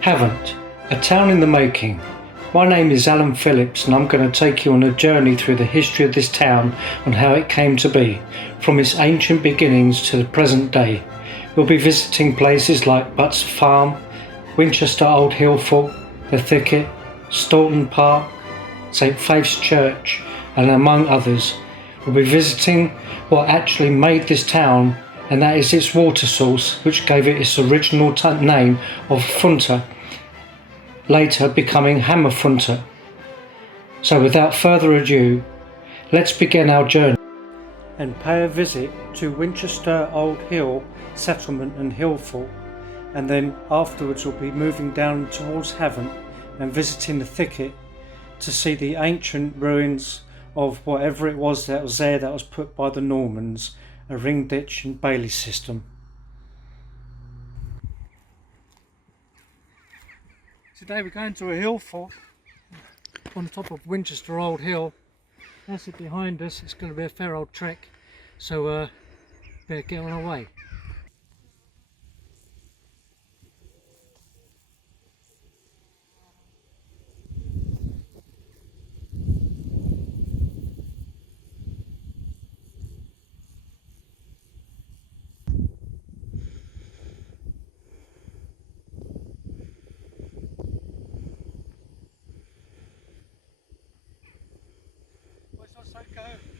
Havant, a town in the making. My name is Alan Phillips and I'm going to take you on a journey through the history of this town and how it came to be, from its ancient beginnings to the present day. We'll be visiting places like Butts Farm, Winchester Old Hillfort, the Thicket, Staunton Park, St Faith's Church, and among others. We'll be visiting what actually made this town, and that is its water source, which gave it its original name of Funter, later becoming Hammerfunter. So without further ado, let's begin our journey and pay a visit to Winchester Old Hill Settlement and Hillfort, and then afterwards we'll be moving down towards Havant and visiting the Thicket to see the ancient ruins of whatever it was that was there that was put by the Normans, a ring ditch and bailey system. Today we're going to a hill fort on top of Winchester Old Hill. That's it behind us. It's going to be a fair old trek, so better get on our way.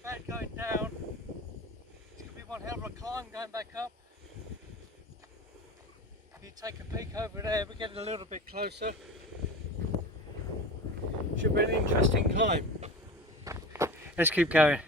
Bad going down. It's going to be one hell of a climb going back up. If you take a peek over there, we're getting a little bit closer. Should be an interesting climb. Let's keep going.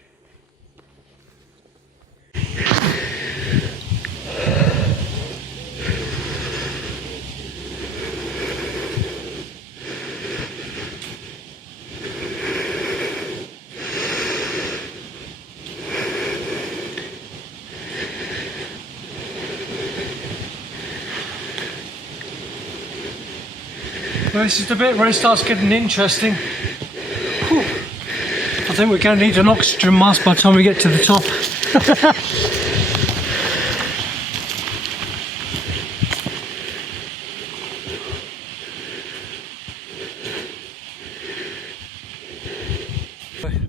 Well, this is the bit where it starts getting interesting. Whew. I think we're going to need an oxygen mask by the time we get to the top.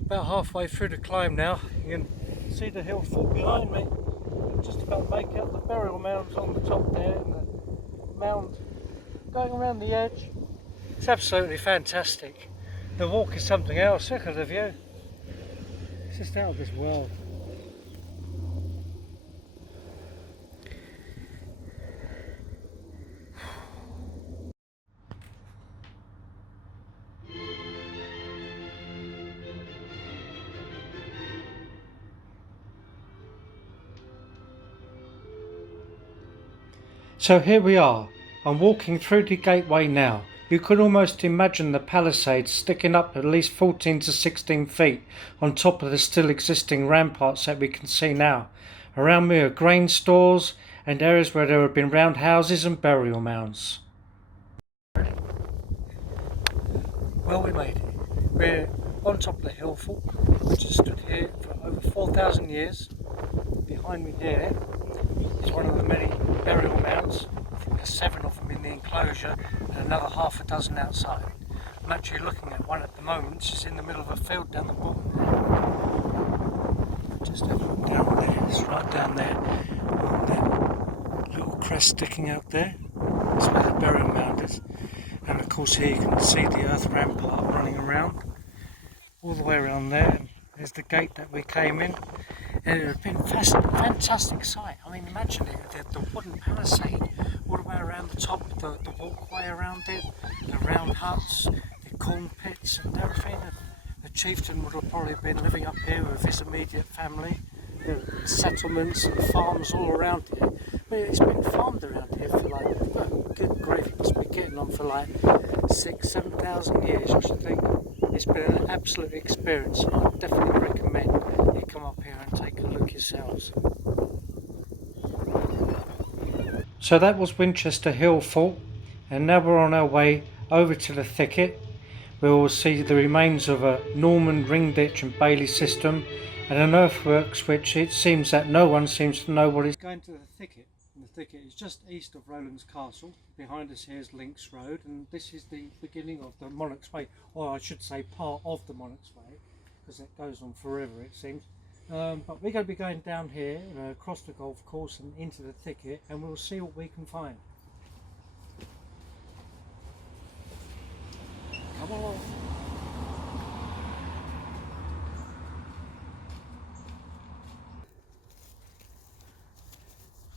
About halfway through the climb now. You can see the hill fort behind me. Just about make out the burial mounds on the top there, and the mound going around the edge. It's absolutely fantastic. The walk is something else. Look at the view. It's just out of this world. So here we are. I'm walking through the gateway now. You could almost imagine the palisades sticking up at least 14 to 16 feet on top of the still existing ramparts that we can see now. Around me are grain stores and areas where there have been round houses and burial mounds. Well, we made it. We're on top of the hill fort, which has stood here for over 4,000 years. Behind me here is one of the many burial mounds. There's 7 of them in the enclosure and another half a dozen outside. I'm actually looking at one at the moment. It's just in the middle of a field down the bottom there. Just have a look down there. It's right down there. And that little crest sticking out there. That's where the burial mound is. And of course here you can see the earth rampart running around. All the way around there. And there's the gate that we came in. And it would have been a fantastic sight. I mean, imagine it, the wooden palisade all the way around the top, the walkway around it, the round huts, the corn pits and everything. The chieftain would have probably been living up here with his immediate family. The settlements and farms all around here. I mean, it's been farmed around here for like, oh, good grief, it must be getting on for like 6,000-7,000 years, I should think. It's been an absolute experience. I definitely recommend you come up here and take a look yourselves. So that was Winchester Hill Fort, and now we're on our way over to the Thicket, where we'll see the remains of a Norman ring ditch and bailey system and an earthworks which it seems that no one seems to know what is going to the Thicket. And the Thicket is just east of Rowland's Castle. Behind us here is Links Road, and this is the beginning of the Monarch's Way, or I should say part of the Monarch's Way, because it goes on forever it seems. But we're going to be going down here, across the golf course and into the Thicket, and we'll see what we can find. Come along.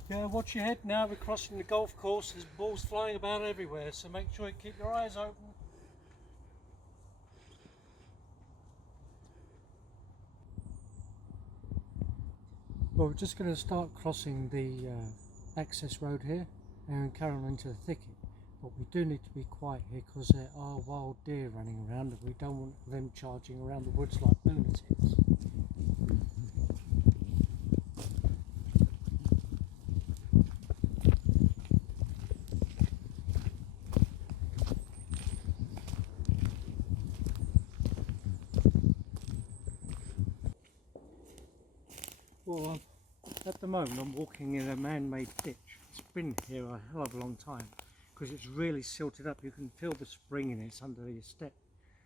Yeah, watch your head now, we're crossing the golf course, there's balls flying about everywhere, so make sure you keep your eyes open. Well, we're just going to start crossing the access road here and carry on into the Thicket, but we do need to be quiet here because there are wild deer running around and we don't want them charging around the woods like lunatics. Well, at the moment I'm walking in a man-made ditch. It's been here a hell of a long time because it's really silted up. You can feel the spring in it, it's under your step.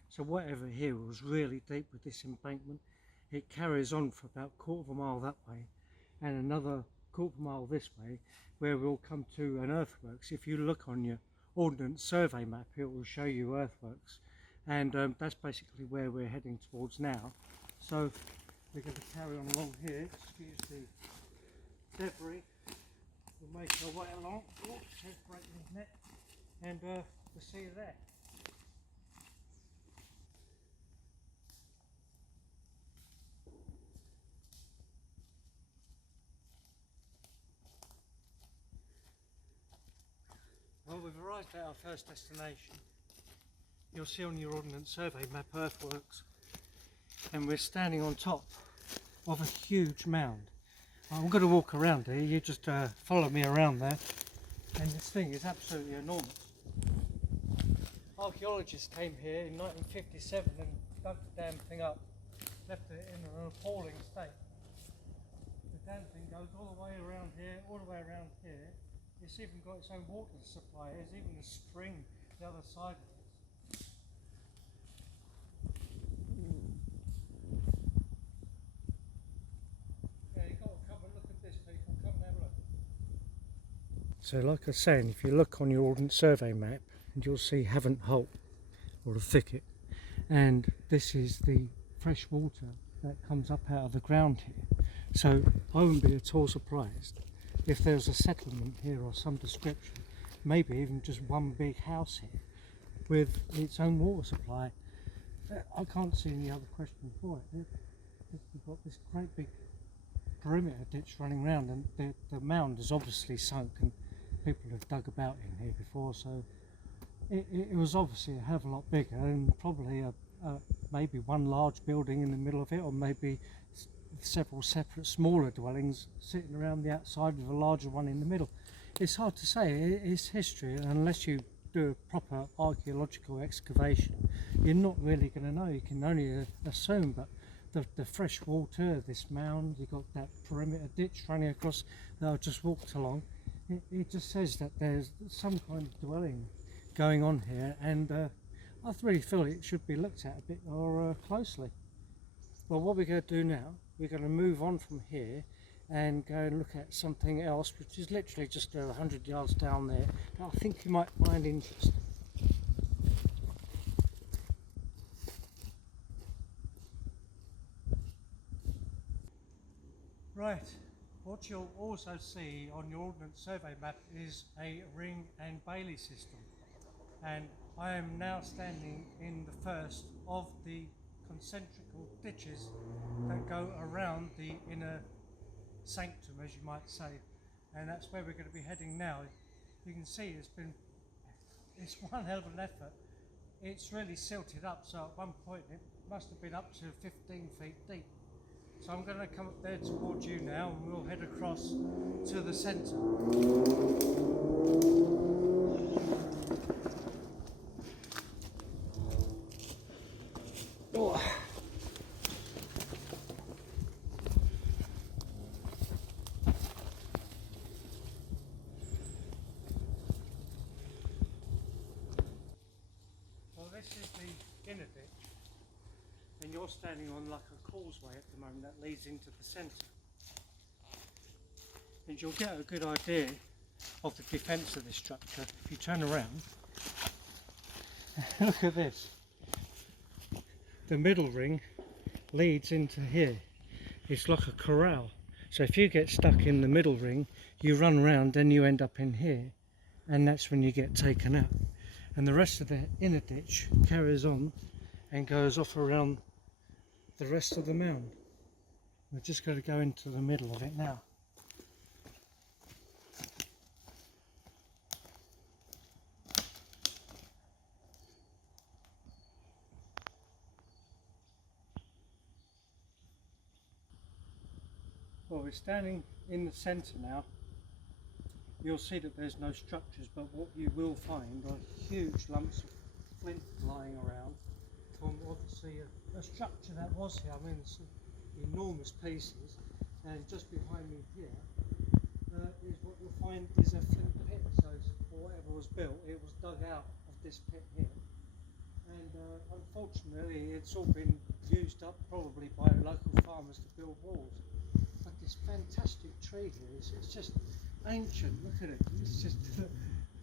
So whatever here was really deep with this embankment. It carries on for about a quarter of a mile that way and another quarter of a mile this way, where we'll come to an earthworks. If you look on your Ordnance Survey map, it will show you earthworks, and that's basically where we're heading towards now. So we're going to carry on along here, excuse the debris, we'll make our way along. Oh, just breaking his neck, and we'll see you there. Well, we've arrived at our first destination. You'll see on your Ordnance Survey map earthworks, and we're standing on top of a huge mound. I'm going to walk around here, you just follow me around there, and this thing is absolutely enormous. Archaeologists came here in 1957 and dug the damn thing up, left it in an appalling state. The damn thing goes all the way around here, all the way around here. It's even got its own water supply, there's even a spring the other side of it. Yeah, you've got to come and look at this, people. Come and have a look. So like I was saying, if you look on your Ordnance Survey map, and you'll see Havant Halt, or the Thicket, and this is the fresh water that comes up out of the ground here. So I wouldn't be at all surprised if there's a settlement here or some description, maybe even just one big house here with its own water supply. I can't see any other question for it. We've got this great big perimeter ditch running around, and the mound is obviously sunk and people have dug about in here before, so it was obviously a hell of a lot bigger, and probably maybe one large building in the middle of it, or maybe several separate smaller dwellings sitting around the outside with a larger one in the middle. It's hard to say, it's history, and unless you do a proper archaeological excavation you're not really going to know. You can only assume, but the fresh water, this mound, you've got that perimeter ditch running across that I just walked along, it just says that there's some kind of dwelling going on here, and I really feel it should be looked at a bit more closely. Well, what we're going to do now, we're going to move on from here and go and look at something else, which is literally just 100 yards down there, that I think you might find interesting. Right, what you'll also see on your Ordnance Survey map is a ring and bailey system, and I am now standing in the first of the concentrical ditches that go around the inner sanctum, as you might say, and that's where we're going to be heading now. You can see it's one hell of an effort. It's really silted up, so at one point it must have been up to 15 feet deep. So I'm going to come up there towards you now, and we'll head across to the centre. you're standing on like a causeway at the moment that leads into the centre, and you'll get a good idea of the defence of this structure if you turn around. Look at this. The middle ring leads into here. It's like a corral. So if you get stuck in the middle ring, you run around, then you end up in here, and that's when you get taken out. And the rest of the inner ditch carries on and goes off around the rest of the mound. We're just going to go into the middle of it now. Well, we're standing in the centre now. You'll see that there's no structures, but what you will find are huge lumps of flint lying around from obviously a structure that was here. I mean, it's enormous pieces, and just behind me here is what you'll find is a flint pit. So whatever was built, it was dug out of this pit here. And unfortunately, it's all been used up probably by local farmers to build walls. But this fantastic tree here it's just ancient. Look at it. It's just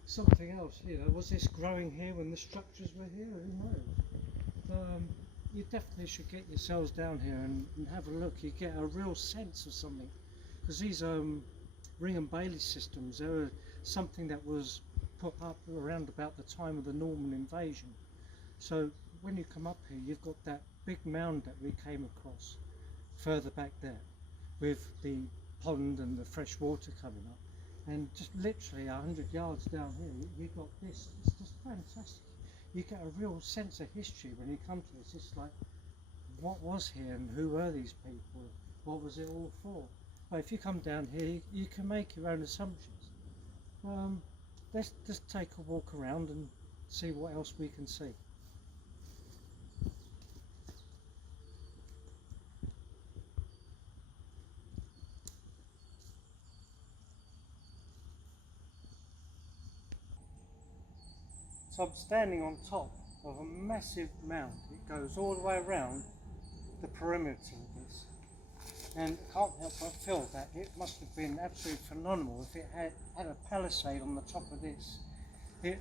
something else. You know, was this growing here when the structures were here? Who knows? You definitely should get yourselves down here and have a look. You get a real sense of something, because these ring and bailey systems, they were something that was put up around about the time of the Norman invasion. So when you come up here, you've got that big mound that we came across further back there, with the pond and the fresh water coming up, and just literally 100 yards down here you've got this. It's just fantastic. You get a real sense of history when you come to this. It's like, what was here and who were these people? What was it all for? But if you come down here, you can make your own assumptions. Let's just take a walk around and see what else we can see. So I'm standing on top of a massive mound. It goes all the way around the perimeter of this, and I can't help but feel that it must have been absolutely phenomenal if it had a palisade on the top of this. It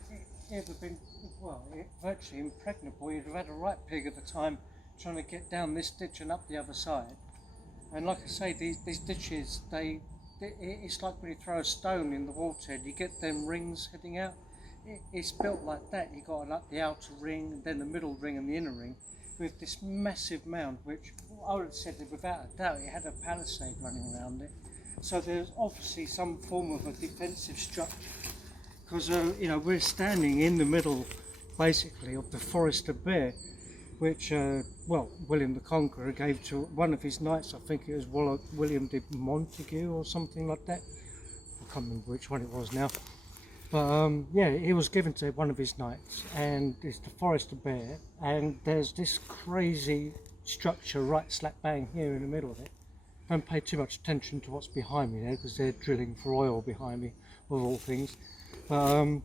would have been, well, virtually impregnable. You'd have had a right pig at the time trying to get down this ditch and up the other side. And like I say, these ditches, it's like when you throw a stone in the water and you get them rings heading out. It's built like that. You got like the outer ring, and then the middle ring and the inner ring, with this massive mound, which I would have said that without a doubt it had a palisade running around it. So there's obviously some form of a defensive structure, because you know, we're standing in the middle, basically, of the Forest of Bear, which well, William the Conqueror gave to one of his knights. I think it was William de Montague or something like that. I can't remember which one it was now. But yeah, it was given to one of his knights, and it's the Forest of Bear, and there's this crazy structure right slap bang here in the middle of it. Don't pay too much attention to what's behind me there, because they're drilling for oil behind me, of all things. But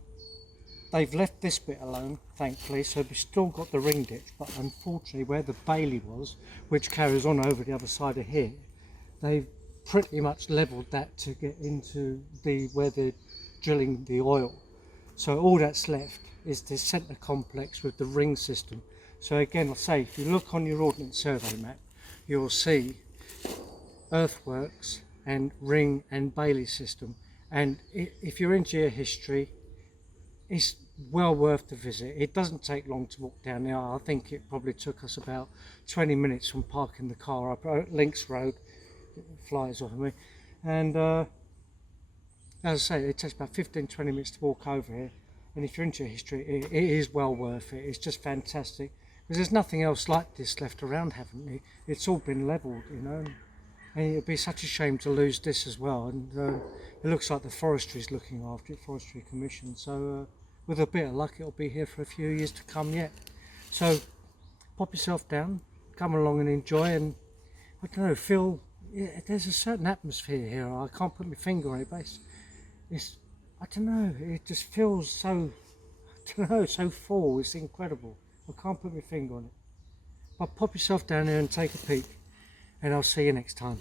they've left this bit alone, thankfully, so we've still got the ring ditch, but unfortunately where the bailey was, which carries on over the other side of here, they've pretty much levelled that to get into where they're drilling the oil. So all that's left is this centre complex with the ring system. So again, I'll say, if you look on your Ordnance Survey map, you'll see earthworks and ring and bailey system. And if you're into your history, it's well worth the visit. It doesn't take long to walk down there. I think it probably took us about 20 minutes from parking the car up Links Road. It flies off of me. And as I say, it takes about 15-20 minutes to walk over here, and if you're into history, it is well worth it. It's just fantastic, because there's nothing else like this left around, haven't we? It's all been levelled, you know, and it'd be such a shame to lose this as well. And it looks like the forestry's looking after it, Forestry Commission, so with a bit of luck it'll be here for a few years to come yet. So pop yourself down, come along and enjoy, and I don't know, feel, there's a certain atmosphere here. I can't put my finger on it, but I don't know, it just feels so, I don't know, so full. It's incredible. I can't put my finger on it. But pop yourself down there and take a peek, and I'll see you next time.